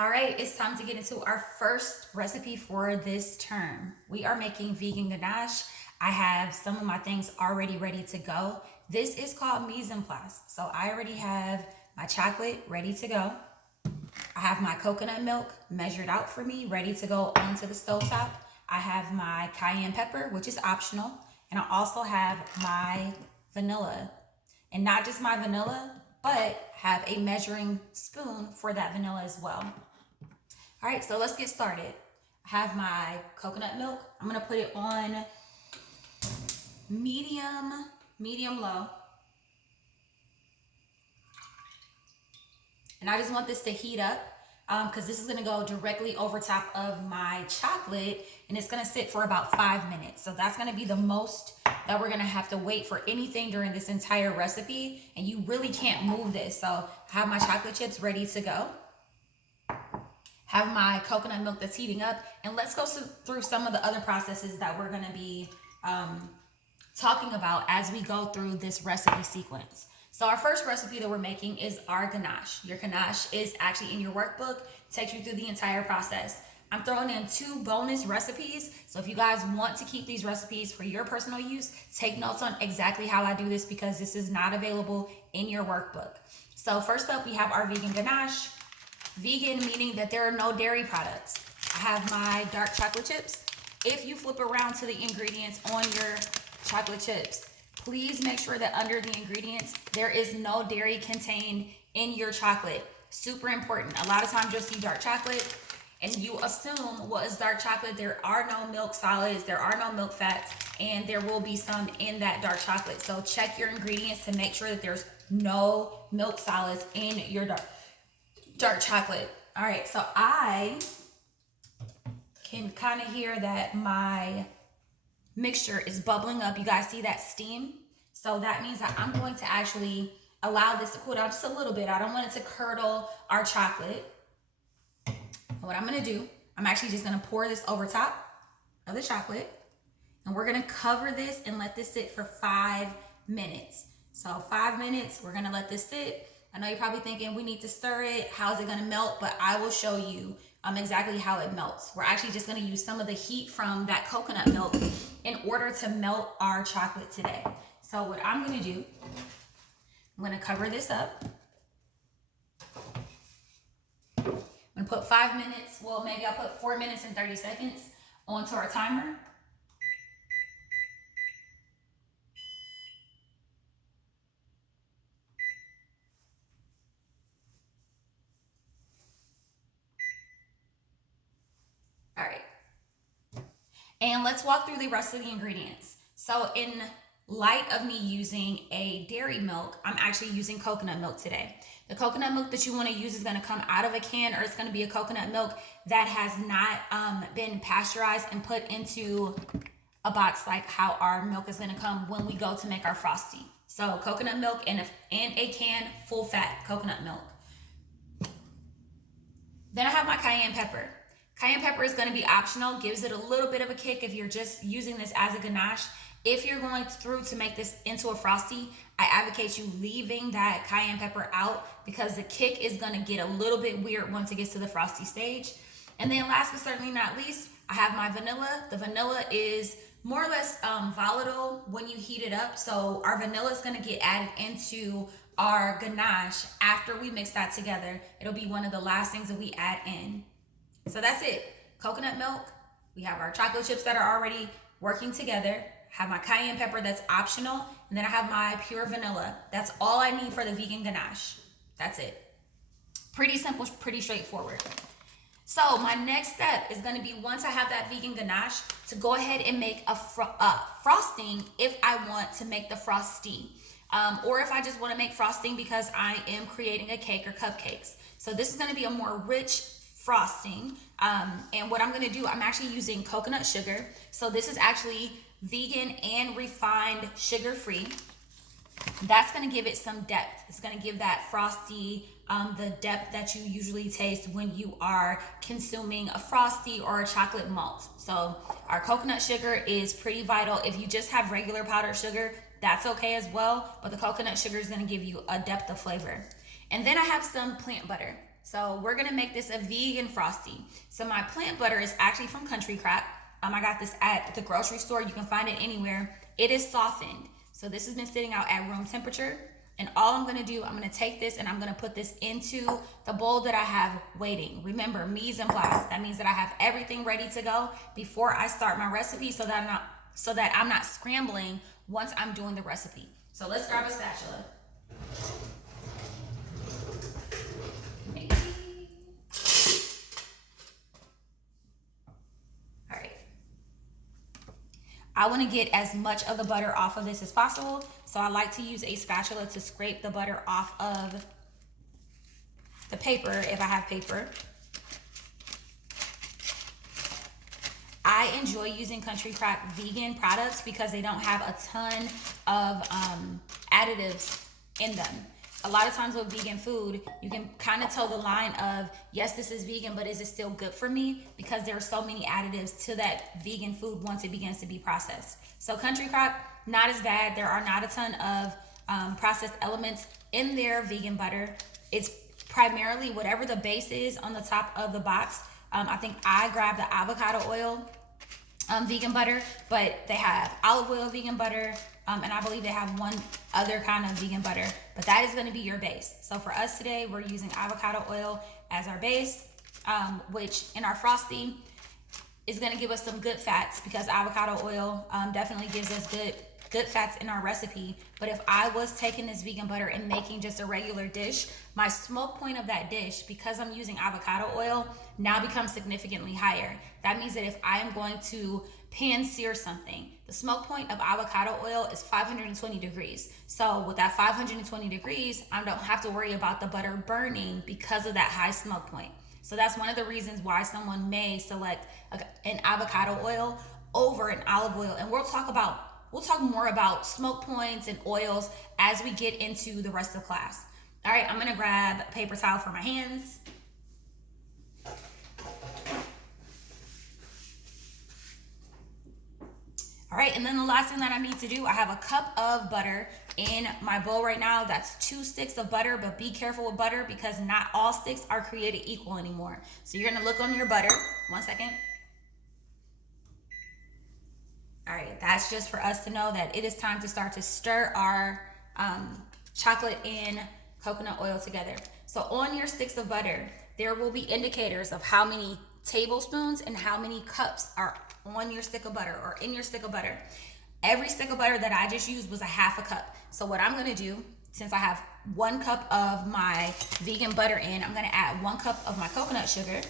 All right, it's time to get into our first recipe for this term. We are making vegan ganache. I have some of my things already ready to go. This is called mise en place. So I already have my chocolate ready to go. I have my coconut milk measured out for me, ready to go onto the stovetop. I have my cayenne pepper, which is optional. And I also have my vanilla. And not just my vanilla, but have a measuring spoon for that vanilla as well. All right, so let's get started. I have my coconut milk. I'm gonna put it on medium low. And I just want this to heat up because this is gonna go directly over top of my chocolate and it's gonna sit for about 5 minutes. So that's gonna be the most that we're gonna have to wait for anything during this entire recipe, and you really can't move this. So I have my chocolate chips ready to go. Have my coconut milk that's heating up, and let's go through some of the other processes that we're gonna be talking about as we go through this recipe sequence. So our first recipe that we're making is our ganache. Your ganache is actually in your workbook, takes you through the entire process. I'm throwing in 2 bonus recipes. So if you guys want to keep these recipes for your personal use, take notes on exactly how I do this because this is not available in your workbook. So first up, we have our vegan ganache. Vegan meaning that there are no dairy products. I have my dark chocolate chips. If you flip around to the ingredients on your chocolate chips, please make sure that under the ingredients, there is no dairy contained in your chocolate. Super important. A lot of times you'll see dark chocolate and you assume, well, it's dark chocolate. There are no milk solids, there are no milk fats, and there will be some in that dark chocolate. So check your ingredients to make sure that there's no milk solids in your dark chocolate. All right, so I can kind of hear that my mixture is bubbling up. You guys see that steam? So that means that I'm going to actually allow this to cool down just a little bit. I don't want it to curdle our chocolate. And what I'm gonna do, I'm actually just gonna pour this over top of the chocolate, and we're gonna cover this and let this sit for 5 minutes. So 5 minutes, we're gonna let this sit. I know you're probably thinking we need to stir it. How's it gonna melt? But I will show you exactly how it melts. We're actually just gonna use some of the heat from that coconut milk in order to melt our chocolate today. So what I'm gonna do, I'm gonna cover this up. I'm gonna put 5 minutes, well maybe I'll put 4 minutes and 30 seconds onto our timer. All right. And let's walk through the rest of the ingredients. So in light of me using a dairy milk, I'm actually using coconut milk today. The coconut milk that you want to use is going to come out of a can, or it's going to be a coconut milk that has not been pasteurized and put into a box like how our milk is going to come when we go to make our Frosty. So coconut milk in a can, full fat coconut milk. Then I have my cayenne pepper. Cayenne pepper is going to be optional, gives it a little bit of a kick if you're just using this as a ganache. If you're going through to make this into a Frosty, I advocate you leaving that cayenne pepper out because the kick is going to get a little bit weird once it gets to the Frosty stage. And then last but certainly not least, I have my vanilla. The vanilla is more or less volatile when you heat it up. So our vanilla is going to get added into our ganache after we mix that together. It'll be one of the last things that we add in. So that's it. Coconut milk. We have our chocolate chips that are already working together. Have my cayenne pepper that's optional. And then I have my pure vanilla. That's all I need for the vegan ganache. That's it. Pretty simple, pretty straightforward. So my next step is going to be, once I have that vegan ganache, to go ahead and make a frosting if I want to make the Frosty. Or if I just want to make frosting because I am creating a cake or cupcakes. So this is going to be a more rich frosting. And what I'm going to do, I'm actually using coconut sugar. So this is actually vegan and refined sugar free. That's going to give it some depth. It's going to give that Frosty the depth that you usually taste when you are consuming a Frosty or a chocolate malt. So our coconut sugar is pretty vital. If you just have regular powdered sugar, that's okay as well, but the coconut sugar is going to give you a depth of flavor. And then I have some plant butter. So we're gonna make this a vegan Frosty. So my plant butter is actually from Country Crock. I got this at the grocery store. You can find it anywhere. It is softened. So this has been sitting out at room temperature. And all I'm gonna do, I'm gonna take this and I'm gonna put this into the bowl that I have waiting. Remember, mise en place. That means that I have everything ready to go before I start my recipe so that I'm not scrambling once I'm doing the recipe. So let's grab a spatula. Maybe. All right. I want to get as much of the butter off of this as possible. So I like to use a spatula to scrape the butter off of the paper if I have paper. I enjoy using Country Crock vegan products because they don't have a ton of additives in them. A lot of times with vegan food, you can kind of tell the line of, yes, this is vegan, but is it still good for me? Because there are so many additives to that vegan food once it begins to be processed. So Country Crock, not as bad. There are not a ton of processed elements in their vegan butter. It's primarily whatever the base is on the top of the box. I think I grabbed the avocado oil vegan butter, but they have olive oil vegan butter, and I believe they have one other kind of vegan butter, but that is going to be your base. So for us today, we're using avocado oil as our base, which in our Frosty is going to give us some good fats, because avocado oil definitely gives us good fats in our recipe. But if I was taking this vegan butter and making just a regular dish, my smoke point of that dish, because I'm using avocado oil, now becomes significantly higher. That means that if I am going to pan sear something, the smoke point of avocado oil is 520 degrees. So with that 520 degrees, I don't have to worry about the butter burning because of that high smoke point. So that's one of the reasons why someone may select an avocado oil over an olive oil. And we'll talk more about smoke points and oils as we get into the rest of class. All right, I'm gonna grab a paper towel for my hands. All right, and then the last thing that I need to do, I have a cup of butter in my bowl right now. That's 2 sticks of butter, but be careful with butter because not all sticks are created equal anymore. So you're gonna look on your butter. 1 second. All right, that's just for us to know that it is time to start to stir our chocolate and coconut oil together. So on your sticks of butter, there will be indicators of how many tablespoons and how many cups are on your stick of butter or in your stick of butter. Every stick of butter that I just used was a half a cup. So what I'm gonna do, since I have 1 cup of my vegan butter in, I'm gonna add 1 cup of my coconut sugar.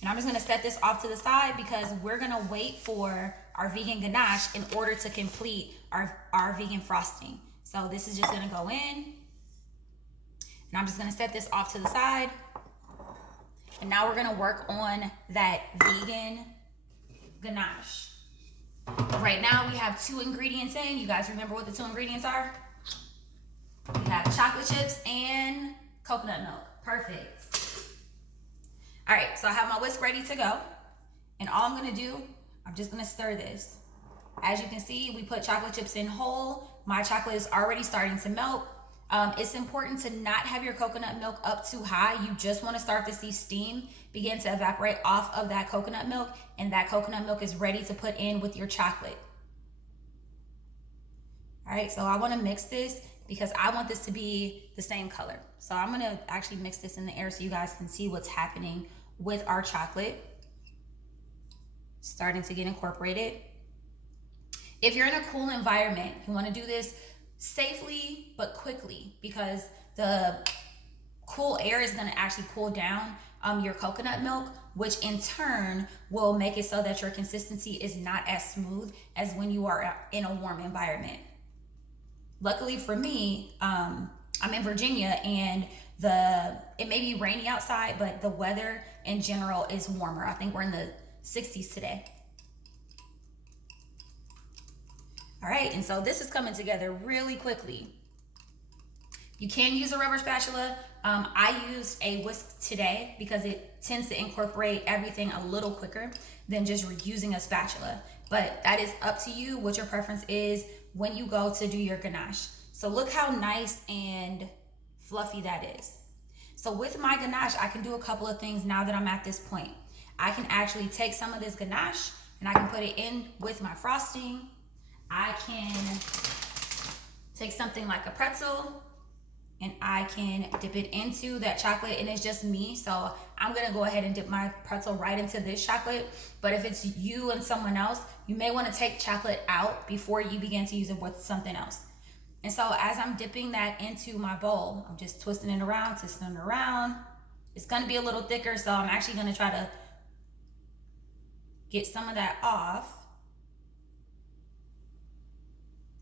And I'm just gonna set this off to the side because we're gonna wait for our vegan ganache in order to complete our vegan frosting. So this is just gonna go in. And I'm just gonna set this off to the side. And now we're gonna work on that vegan ganache. Right now we have 2 ingredients in. You guys remember what the 2 ingredients are? We have chocolate chips and coconut milk. Perfect. All right, so I have my whisk ready to go. And all I'm gonna do, I'm just gonna stir this. As you can see, we put chocolate chips in whole. My chocolate is already starting to melt. It's important to not have your coconut milk up too high. You just wanna start to see steam begin to evaporate off of that coconut milk, and that coconut milk is ready to put in with your chocolate. All right, so I wanna mix this because I want this to be the same color. So I'm gonna actually mix this in the air so you guys can see what's happening with our chocolate. Starting to get incorporated. If you're in a cool environment, you wanna do this safely but quickly because the cool air is gonna actually cool down your coconut milk, which in turn will make it so that your consistency is not as smooth as when you are in a warm environment. Luckily for me, I'm in Virginia and it may be rainy outside, but the weather in general is warmer. I think we're in the 60s today. All right, and so this is coming together really quickly. You can use a rubber spatula. I used a whisk today because it tends to incorporate everything a little quicker than just using a spatula. But that is up to you what your preference is when you go to do your ganache. So look how nice and fluffy that is. So So with my ganache, I can do a couple of things now that I'm at this point. I can actually take some of this ganache and I can put it in with my frosting. I can take something like a pretzel and I can dip it into that chocolate, and it's just me. So I'm gonna go ahead and dip my pretzel right into this chocolate. But if it's you and someone else, you may wanna take chocolate out before you begin to use it with something else. And so as I'm dipping that into my bowl, I'm just twisting it around, twisting it around. It's gonna be a little thicker, so I'm actually gonna try to get some of that off.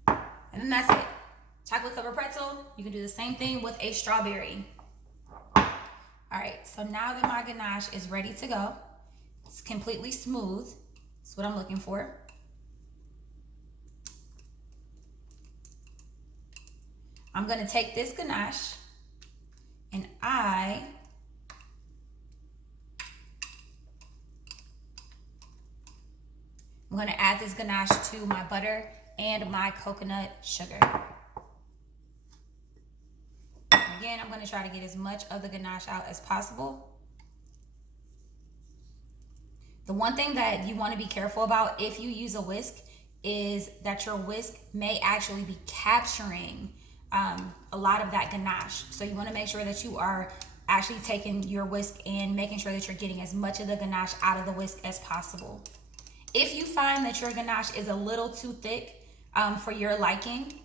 And then that's it. Chocolate covered pretzel. You can do the same thing with a strawberry. All right, so now that my ganache is ready to go, it's completely smooth. That's what I'm looking for. I'm gonna take this ganache and I'm gonna add this ganache to my butter and my coconut sugar. Again, I'm gonna try to get as much of the ganache out as possible. The one thing that you wanna be careful about if you use a whisk is that your whisk may actually be capturing a lot of that ganache. So you wanna make sure that you are actually taking your whisk and making sure that you're getting as much of the ganache out of the whisk as possible. If you find that your ganache is a little too thick for your liking,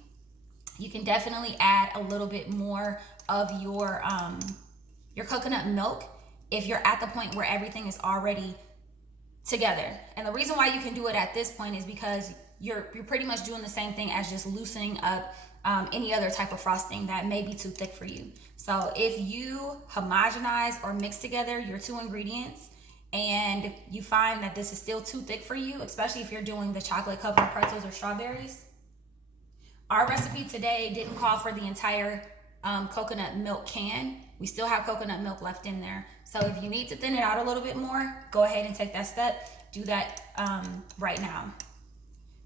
you can definitely add a little bit more of your coconut milk if you're at the point where everything is already together. And the reason why you can do it at this point is because you're pretty much doing the same thing as just loosening up any other type of frosting that may be too thick for you. So if you homogenize or mix together your two ingredients and you find that this is still too thick for you, especially if you're doing the chocolate covered pretzels or strawberries, our recipe today didn't call for the entire coconut milk can. We still have coconut milk left in there. So if you need to thin it out a little bit more, go ahead and take that step. Do that right now.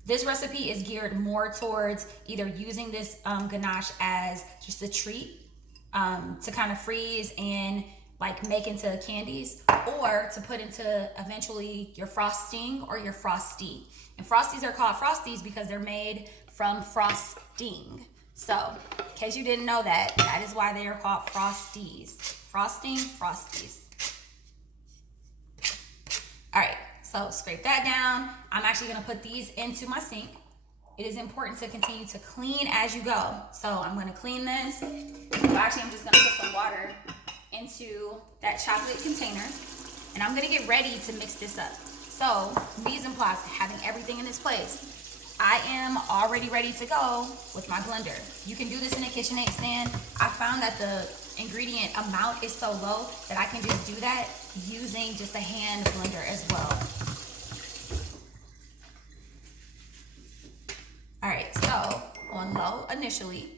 This recipe is geared more towards either using this ganache as just a treat to kind of freeze and like make into candies, or to put into eventually your frosting or your frosty. And frosties are called frosties because they're made from frosting. So in case you didn't know that, that is why they are called frosties. Frosting, frosties. All right, so scrape that down. I'm actually gonna put these into my sink. It is important to continue to clean as you go. So I'm gonna clean this. Well, actually, I'm just gonna put some water into that chocolate container, and I'm gonna get ready to mix this up. So mise en place, having everything in its place, I am already ready to go with my blender. You can do this in a KitchenAid stand. I found that the ingredient amount is so low that I can just do that using just a hand blender as well. All right, so on low initially.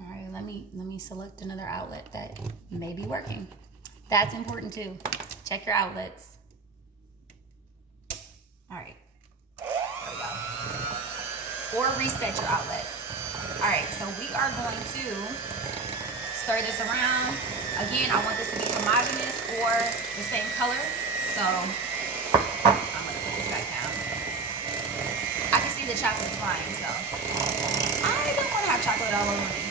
All right, let me select another outlet that may be working. That's important too. Check your outlets. All right, there we go. Or reset your outlet. All right, so we are going to stir this around. Again, I want this to be homogeneous or the same color. So I'm gonna put this back down. I can see the chocolate flying, so I don't want to have chocolate all over me.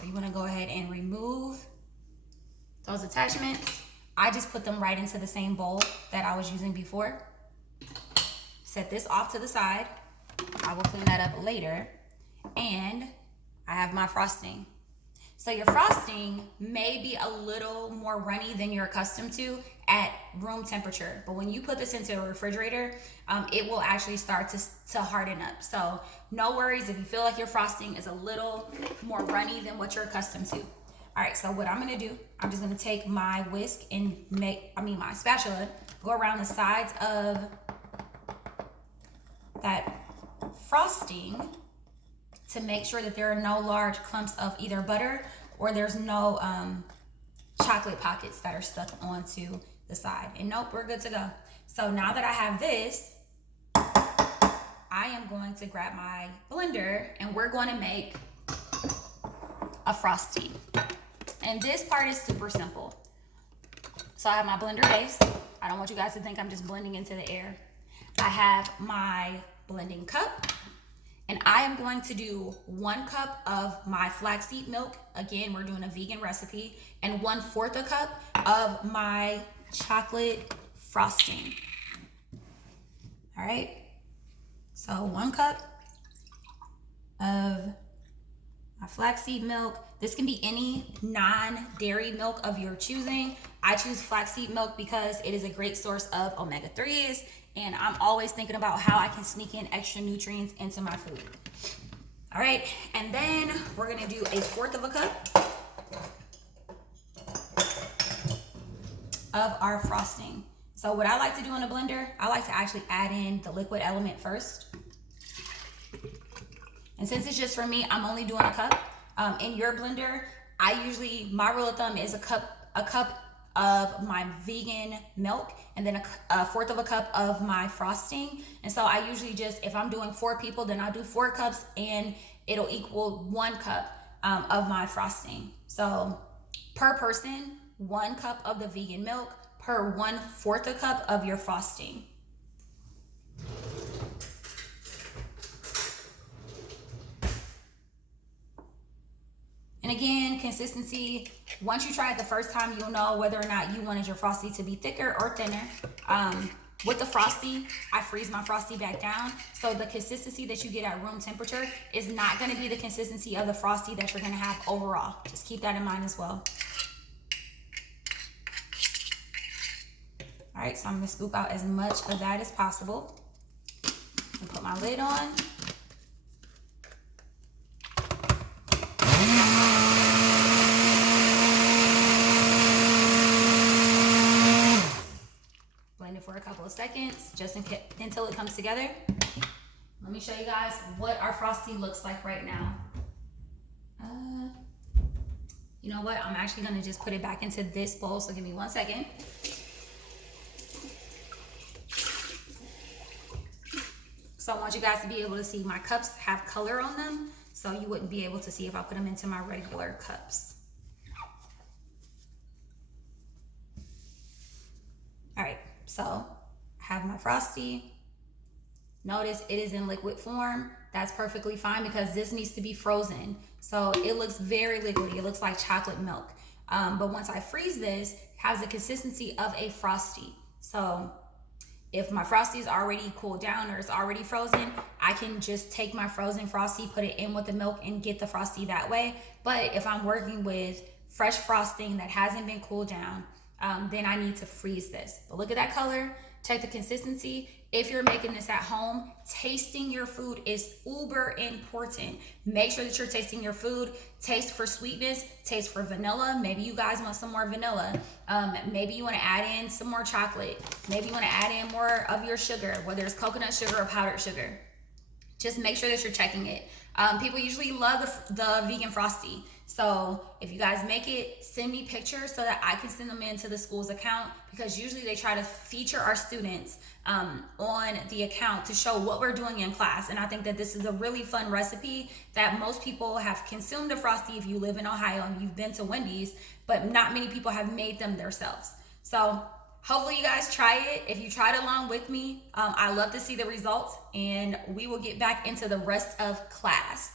So you want to go ahead and remove those attachments. I just put them right into the same bowl that I was using before. Set this off to the side. I will clean that up later. and I have my frosting. So your frosting may be a little more runny than you're accustomed to at room temperature. But when you put this into a refrigerator, it will actually start to harden up. So no worries if you feel like your frosting is a little more runny than what you're accustomed to. All right, so what I'm gonna do, I'm just gonna take my whisk and my spatula, go around the sides of that frosting to make sure that there are no large clumps of either butter or there's no chocolate pockets that are stuck onto the side. And nope, we're good to go. So now that I have this, I am going to grab my blender and we're going to make a Frosty. And this part is super simple. So I have my blender base. I don't want you guys to think I'm just blending into the air. I have my blending cup. And I am going to do 1 cup of my flaxseed milk. Again, we're doing a vegan recipe. And 1/4 a cup of my chocolate frosting. All right. So 1 cup of my flaxseed milk. This can be any non-dairy milk of your choosing. I choose flaxseed milk because it is a great source of omega-3s. And I'm always thinking about how I can sneak in extra nutrients into my food. All right, and then we're gonna do 1/4 of a cup of our frosting. So what I like to do in a blender, I like to actually add in the liquid element first. And since it's just for me, I'm only doing a cup. In your blender, my rule of thumb is a cup of my vegan milk and then a 1/4 of a cup of my frosting. And so I usually just, if I'm doing 4 people, then I'll do 4 cups and it'll equal 1 cup of my frosting. So per person, 1 cup of the vegan milk per 1/4 a cup of your frosting. And again, consistency, once you try it the first time, you'll know whether or not you wanted your Frosty to be thicker or thinner. With the Frosty, I freeze my Frosty back down. So the consistency that you get at room temperature is not gonna be the consistency of the Frosty that you're gonna have overall. Just keep that in mind as well. All right, so I'm gonna scoop out as much of that as possible. And put my lid on. For a couple of seconds, just until it comes together. Let me show you guys what our Frosty looks like right now. You know what? I'm actually gonna just put it back into this bowl, so give me 1 second. So I want you guys to be able to see my cups have color on them, so you wouldn't be able to see if I put them into my regular cups. All right. So I have my Frosty. Notice it is in liquid form. That's perfectly fine because this needs to be frozen. So it looks very liquidy. It looks like chocolate milk. But once I freeze this, it has the consistency of a Frosty. So if my Frosty is already cooled down or it's already frozen, I can just take my frozen Frosty, put it in with the milk and get the Frosty that way. But if I'm working with fresh frosting that hasn't been cooled down, then I need to freeze this. But look at that color, check the consistency. If you're making this at home, tasting your food is uber important. Make sure that you're tasting your food. Taste for sweetness, taste for vanilla. Maybe you guys want some more vanilla. Maybe you want to add in some more chocolate. Maybe you want to add in more of your sugar, whether it's coconut sugar or powdered sugar. Just make sure that you're checking it. People usually love the vegan Frosty. So if you guys make it, send me pictures so that I can send them into the school's account, because usually they try to feature our students on the account to show what we're doing in class. And I think that this is a really fun recipe that most people have consumed a Frosty if you live in Ohio and you've been to Wendy's, but not many people have made them themselves. So hopefully you guys try it. If you tried along with me, I love to see the results, and we will get back into the rest of class.